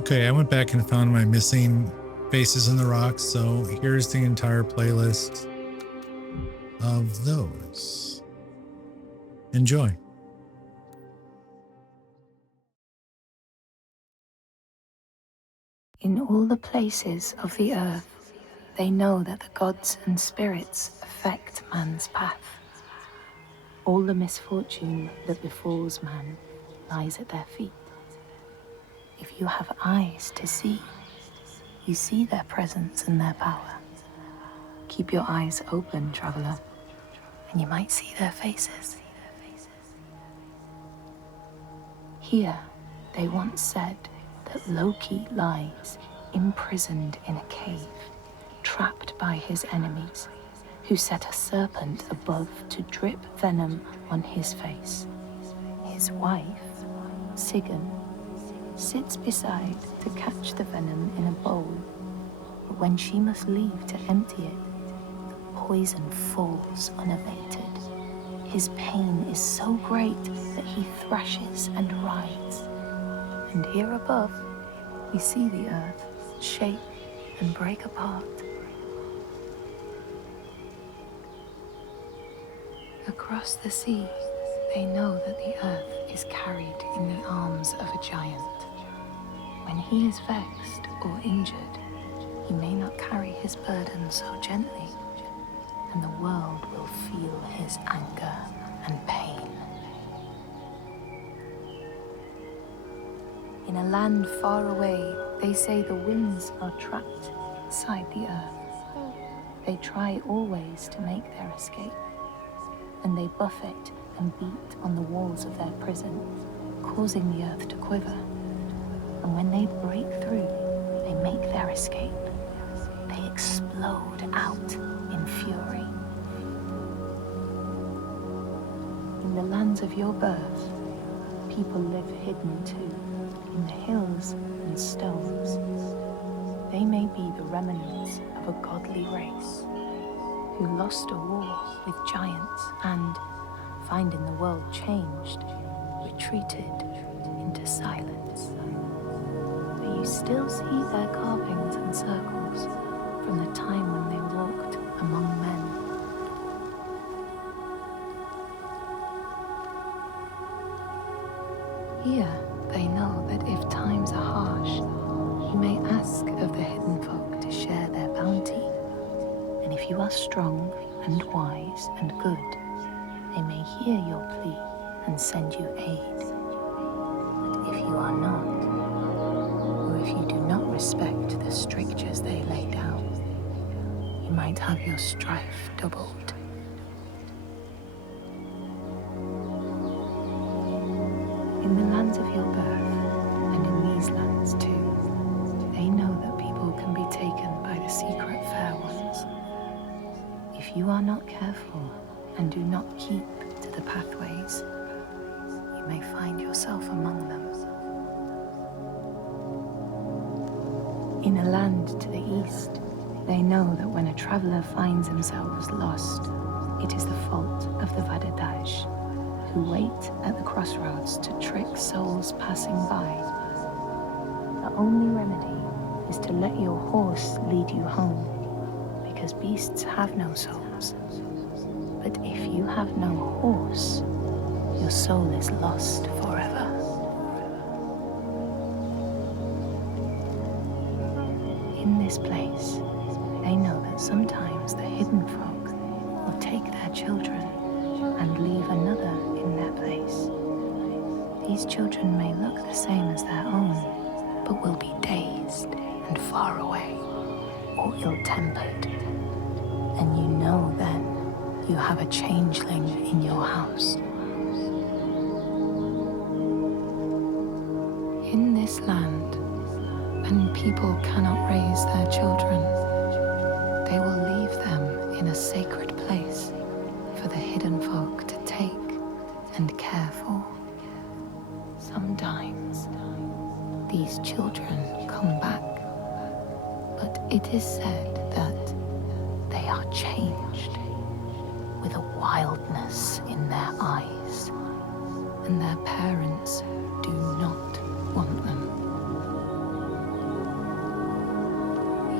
Okay, I went back and found my missing faces in the rocks, so here's the entire playlist of those. Enjoy. In all the places of the earth, they know that the gods and spirits affect man's path. All the misfortune that befalls man lies at their feet. If you have eyes to see, you see their presence and their power. Keep your eyes open, traveler, and you might see their faces. Here, they once said that Loki lies imprisoned in a cave, trapped by his enemies, who set a serpent above to drip venom on his face. His wife, Sigyn, sits beside to catch the venom in a bowl, but when she must leave to empty it, the poison falls unabated. His pain is so great that he thrashes and writhes. And here above, we see the earth shake and break apart. Across the sea, they know that the earth is carried in the arms of a giant. When he is vexed or injured, he may not carry his burden so gently, and the world will feel his anger and pain. In a land far away, they say the winds are trapped inside the earth. They try always to make their escape, and they buffet and beat on the walls of their prison, causing the earth to quiver. And when they break through, they make their escape. They explode out in fury. In the lands of your birth, people live hidden too, in the hills and stones. They may be the remnants of a godly race who lost a war with giants and, finding the world changed, retreated into silence. But you still see their carvings and circles from the time when they walked among men. Here, they know that if times are harsh, you may ask of the hidden folk to share their bounty. And if you are strong and wise and good, they may hear your plea and send you aid. But if you are not, or if you do not respect the strictures they lay down, you might have your strife doubled. In the lands of your birth, and in these lands too, they know that people can be taken by the secret fair ones. If you are not careful and do not keep to the pathways, you may find yourself among them. In a land to the east, they know that when a traveler finds themselves lost, it is the fault of the Vadadash, who wait at the crossroads to trick souls passing by. The only remedy is to let your horse lead you home, because beasts have no souls. But if you have no horse, your soul is lost forever. In this place, they know that sometimes the hidden folk will take their children and leave another in their place. These children may look the same as their own, but will be dazed and far away, or ill-tempered. And you know then you have a changeling in your house. In this land, when people cannot raise their children, they will leave them in a sacred place for the hidden folk to take and care for. Sometimes these children come back, but it is said that they are changed, with a wildness in their eyes, and their parents do not want them.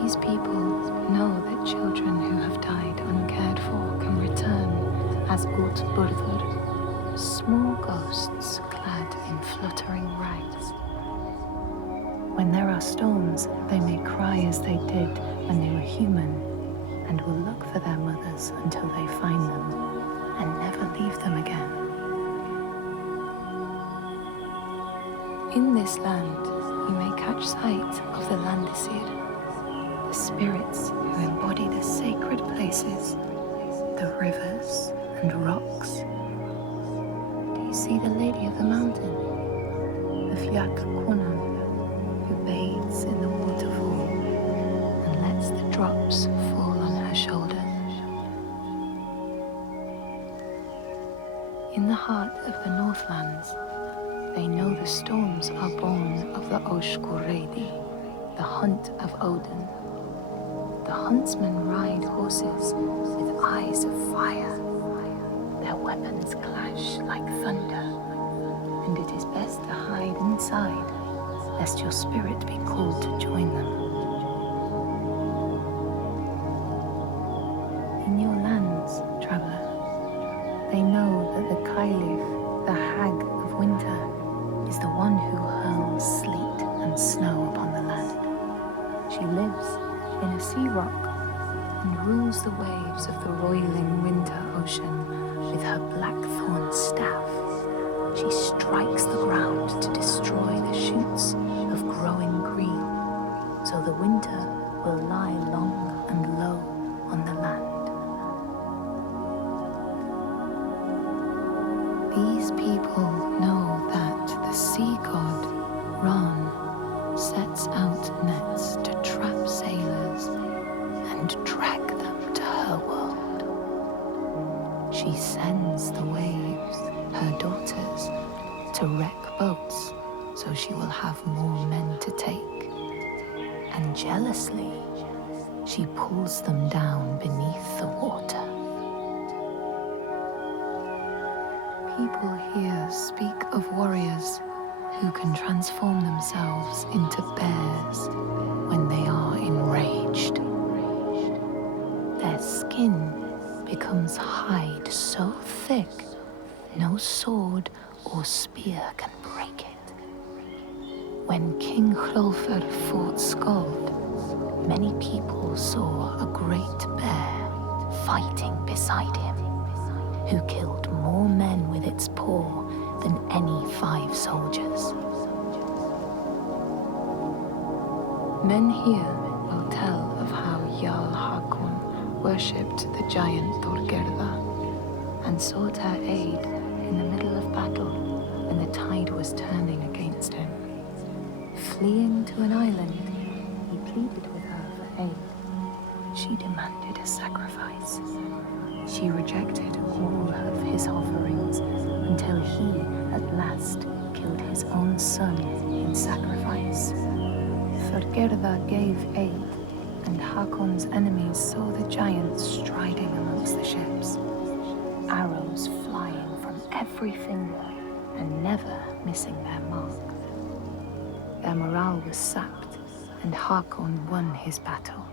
These people know that children who have died uncared for can return as Út Burður, small ghosts clad in fluttering rags. When there are storms, they may cry as they did when they were human, and will look for their mothers until they find them, and never leave them again. In this land, you may catch sight of the Landdisasteinar, the spirits who embody the sacred places, the rivers and rocks. Do you see the Lady of the Mountain, the Fliak Kunan, who bathes in the waterfall and lets the drops fall on her shoulders? In the heart of the Northlands, they know the storms are born of the Oshkuredi, the hunt of Odin. The huntsmen ride horses with eyes of fire. Their weapons clash like thunder, and it is best to hide inside, lest your spirit be called to join them. In your lands, traveler, they know that the Kailif, the hag of winter, is the one who hurls sleet and snow upon the land. She lives in a sea rock and rules the waves of the roiling winter ocean with her blackthorn staff. She strikes the ground to destroy the shoots of growing green, so the winter will lie long and low on the land. These people know that the sea god, Ran, sets out nets to trap sailors and drag them to her world. She sends the waves, her daughters, to wreck boats so she will have more men to take. And jealously, she pulls them down beneath the water. People here speak of warriors who can transform themselves into bears when they are enraged. Their skin becomes hide so thick, no sword or spear can break it. When King Hrolfr fought Skald, many people saw a great bear fighting beside him, who killed more men with its paw than any 5 soldiers. Men here will tell of how Jarl Hakon worshipped the giant Thorgerða and sought her aid in the middle of battle when the tide was turning against him. Fleeing to an island, he pleaded with her for aid. She demanded a sacrifice. She rejected all of his offerings until he, at last, killed his own son in sacrifice. Thorgerða gave aid, and Hakon's enemies saw the giants striding amongst the ships, arrows flying from every finger and never missing their mark. Their morale was sapped, and Hakon won his battle.